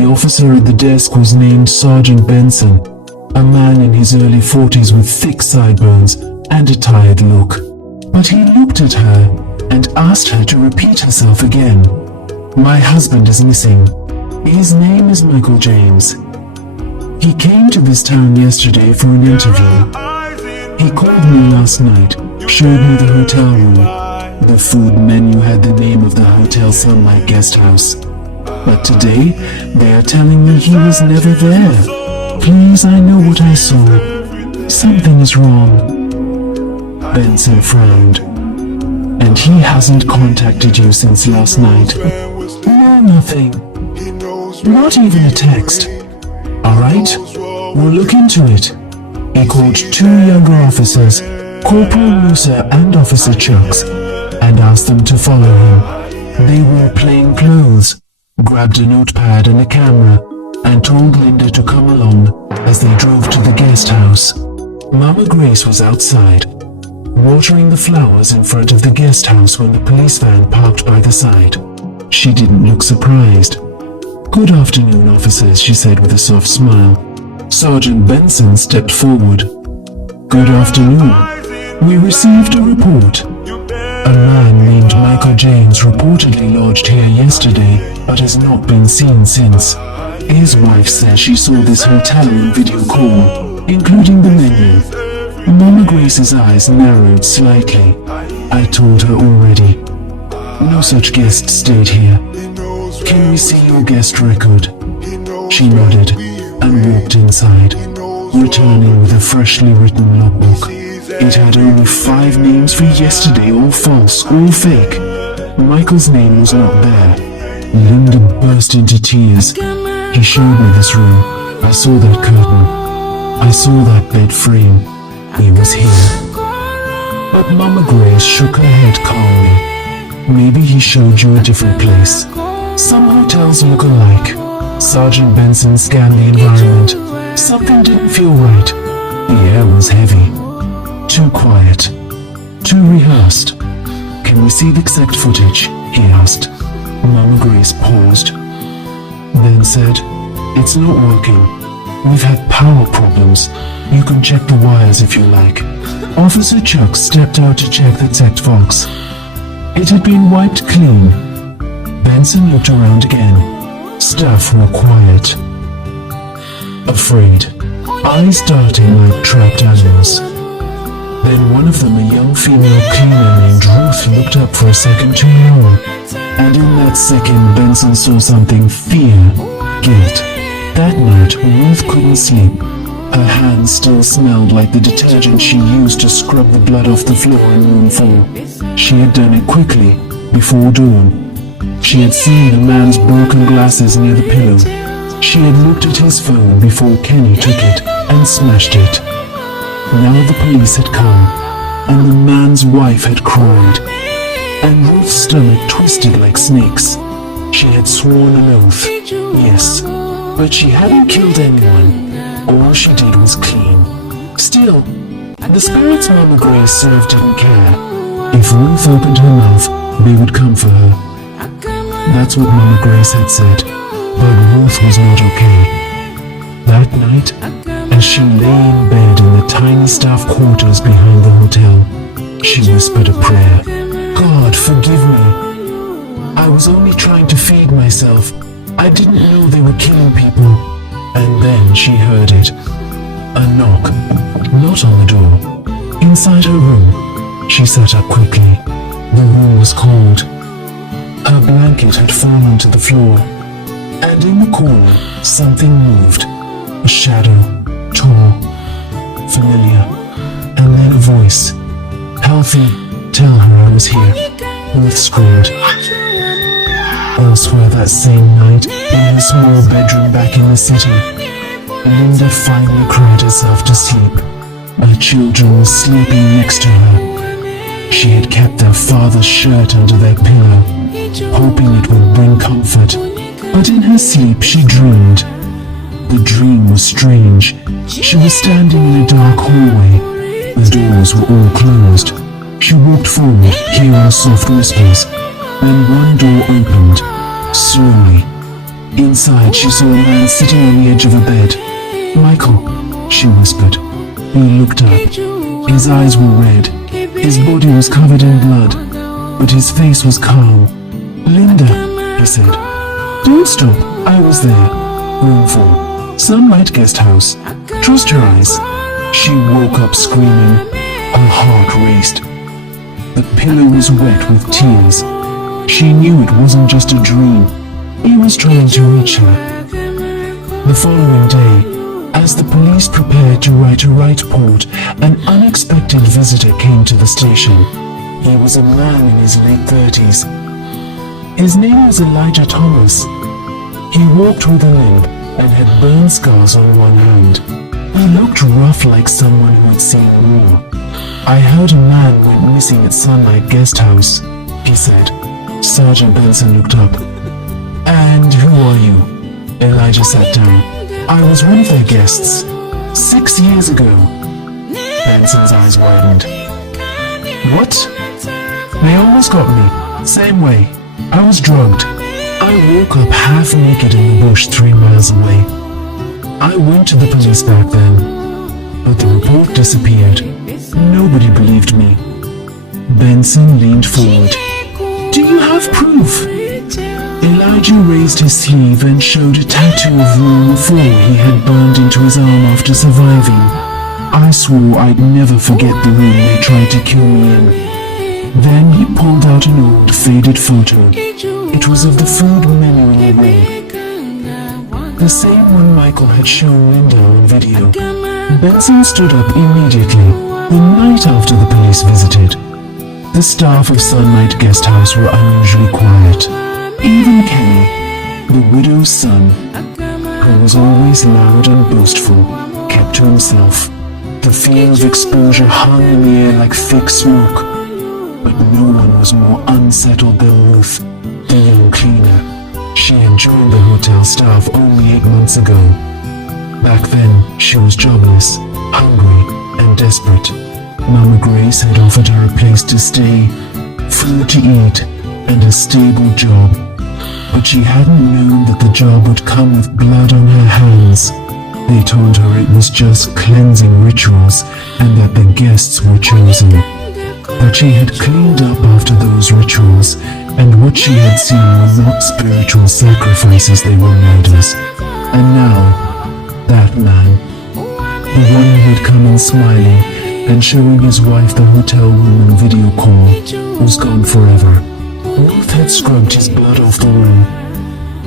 The officer at the desk was named Sergeant Benson, a man in his early 40s with thick sideburns and a tired look. But he looked at her and asked her to repeat herself again. "My husband is missing. His name is Michael James. He came to this town yesterday for an interview. He called me last night, showed me the hotel room. The food menu had the name of the Hotel Sunlight guest house. But today, they are telling me he was never there. Please, I know what I saw. Something is wrong." Benson frowned. "And he hasn't contacted you since last night?" "No, nothing. Not even a text." "Alright, we'll look into it." He called 2 younger officers, Corporal Musa and Officer Chucks, and asked them to follow him. They wore plain clothes, grabbed a notepad and a camera, and told Linda to come along as they drove to the guest house. Mama Grace was outside, watering the flowers in front of the guest house when the police van parked by the side. She didn't look surprised. "Good afternoon, officers," she said with a soft smile. Sergeant Benson stepped forward. "Good afternoon. We received a report. A man named Michael James reportedly lodged here yesterday, but has not been seen since. His wife says she saw this hotel on video call, including the menu." Mama Grace's eyes narrowed slightly. "I told her already. No such guest stayed here. Can we see your guest record?" She nodded and walked inside, returning with a freshly written logbook. It had only 5 names for yesterday, all false, all fake. Michael's name was not there. Linda burst into tears. "He showed me this room. I saw that curtain. I saw that bed frame. He was here." But Mama Grace shook her head calmly. "Maybe he showed you a different place. Some hotels look alike." Sergeant Benson scanned the environment. Something didn't feel right. The air was heavy. Too quiet. Too rehearsed. "Can we see the exact footage?" he asked. Mama Grace paused, then said, "It's not working. We've had power problems. You can check the wires if you like." Officer Chuck stepped out to check the exact box. It had been wiped clean. Benson looked around again. Staff were quiet. Afraid. Eyes darting like trapped animals. Then one of them, a young female cleaner named Ruth, looked up for a second too long. And in that second, Benson saw something: fear, guilt. That night, Ruth couldn't sleep. Her hands still smelled like the detergent she used to scrub the blood off the floor in room 4. She had done it quickly, before dawn. She had seen the man's broken glasses near the pillow. She had looked at his phone before Kenny took it and smashed it. Now the police had come, and the man's wife had cried, and Ruth's stomach twisted like snakes. She had sworn an oath, yes, but she hadn't killed anyone. All she did was clean. Still, the spirits Mama Grace served didn't care. If Ruth opened her mouth, they would come for her. That's what Mama Grace had said, but Ruth was not okay. That night, as she lay in bed in the tiny staff quarters behind the hotel, she whispered a prayer. "God, forgive me. I was only trying to feed myself. I didn't know they were killing people." And then she heard it. A knock, not on the door. Inside her room, she sat up quickly. The room was cold. Her blanket had fallen to the floor, and in the corner, something moved. A shadow, tall, familiar, and then a voice. "Healthy, tell her I was here," Ruth screamed. Elsewhere that same night, in a small bedroom back in the city, Linda finally cried herself to sleep. Her children were sleeping next to her. She had kept their father's shirt under their pillow, hoping it would bring comfort. But in her sleep she dreamed. The dream was strange. She was standing in a dark hallway. The doors were all closed. She walked forward, hearing soft whispers. Then one door opened, slowly, Inside, she saw a man sitting on the edge of a bed. "Michael," she whispered. He looked up. His eyes were red. His body was covered in blood, but his face was calm. "Linda," he said. "Don't stop. I was there. Room 4. Sunlight Guest House. Trust your eyes." She woke up screaming. Her heart raced. The pillow was wet with tears. She knew it wasn't just a dream. He was trying to reach her. The following day, as the police prepared to write a report, an unexpected visitor came to the station. He was a man in his late 30s. His name was Elijah Thomas. He walked with a limp and had burn scars on one hand. He looked rough, like someone who had seen war. "I heard a man went missing at Sunlight Guest House," he said. Sergeant Benson looked up. "And who are you?" Elijah sat down. "I was one of their guests 6 years ago." Benson's eyes widened. "What?" "They almost got me. Same way. I was drugged. I woke up half naked in the bush 3 miles away. I went to the police back then, but the report disappeared. Nobody believed me." Benson leaned forward. "Do you have proof?" Elijah raised his sleeve and showed a tattoo of room 4 he had burned into his arm after surviving. "I swore I'd never forget the room they tried to kill me in." Then he pulled out an old, faded photo. It was of the food menu in the room, the same one Michael had shown Linda on video. Benson stood up immediately, the night after the police visited. The staff of Sunlight Guest House were unusually quiet. Even Kenny, the widow's son, who was always loud and boastful, kept to himself. The fear of exposure hung in the air like thick smoke. But no one was more unsettled than Ruth, the young cleaner. She had joined the hotel staff only 8 months ago. Back then, she was jobless, hungry, and desperate. Mama Grace had offered her a place to stay, food to eat, and a stable job. But she hadn't known that the job would come with blood on her hands. They told her it was just cleansing rituals and that the guests were chosen. That she had cleaned up after those rituals, and what she had seen were not spiritual sacrifices, they were murders. And now, that man, the one who had come in smiling and showing his wife the hotel room on video call, was gone forever. Ruth had scrubbed his blood off the room.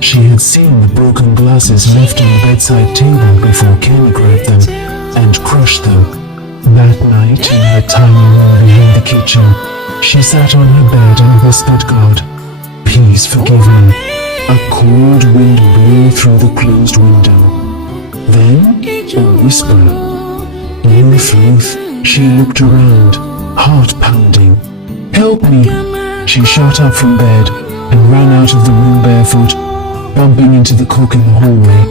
She had seen the broken glasses left on the bedside table before Kenny grabbed them and crushed them. That night, in her tiny room behind the kitchen, she sat on her bed and whispered, "God, please forgive me." A cold wind blew through the closed window. Then, a whisper. "Ruth, Ruth." She looked around, heart pounding. "Help me." She shot up from bed and ran out of the room barefoot, bumping into the cook in the hallway.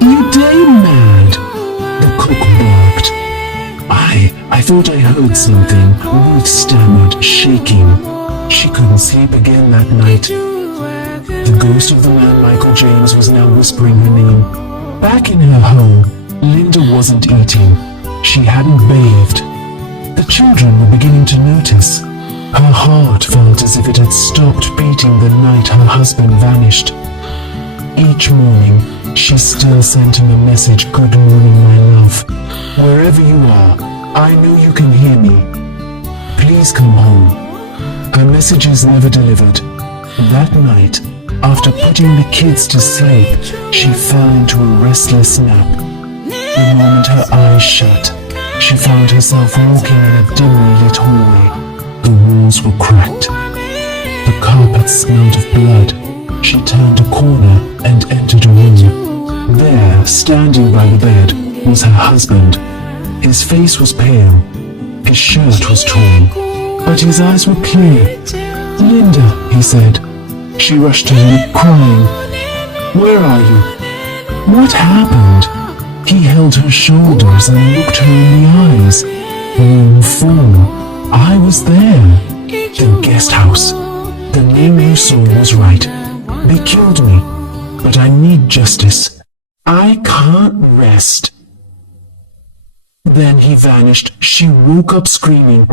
"You damn mad!" The cook barked. I thought I heard something," Ruth stammered, shaking. She couldn't sleep again that night. The ghost of the man Michael James was now whispering her name. Back in her home, Linda wasn't eating. She hadn't bathed. The children were beginning to notice. Her heart felt as if it had stopped beating the night her husband vanished. Each morning, she still sent him a message, "Good morning, my love. Wherever you are, I know you can hear me. Please come home." Her messages never delivered. That night, after putting the kids to sleep, she fell into a restless nap. The moment her eyes shut, she found herself walking in a dimly lit hallway. The walls were cracked. The carpet smelled of blood. She turned a corner and entered a room. There, standing by the bed, was her husband. His face was pale. His shirt was torn, but his eyes were clear. "Linda," he said. She rushed to him, crying. "Where are you? What happened?" He held her shoulders and looked her in the eyes. "Room 4. I was there. The guest house. The name you saw was right. They killed me. but I need justice. I can't rest." Then he vanished. She woke up screaming.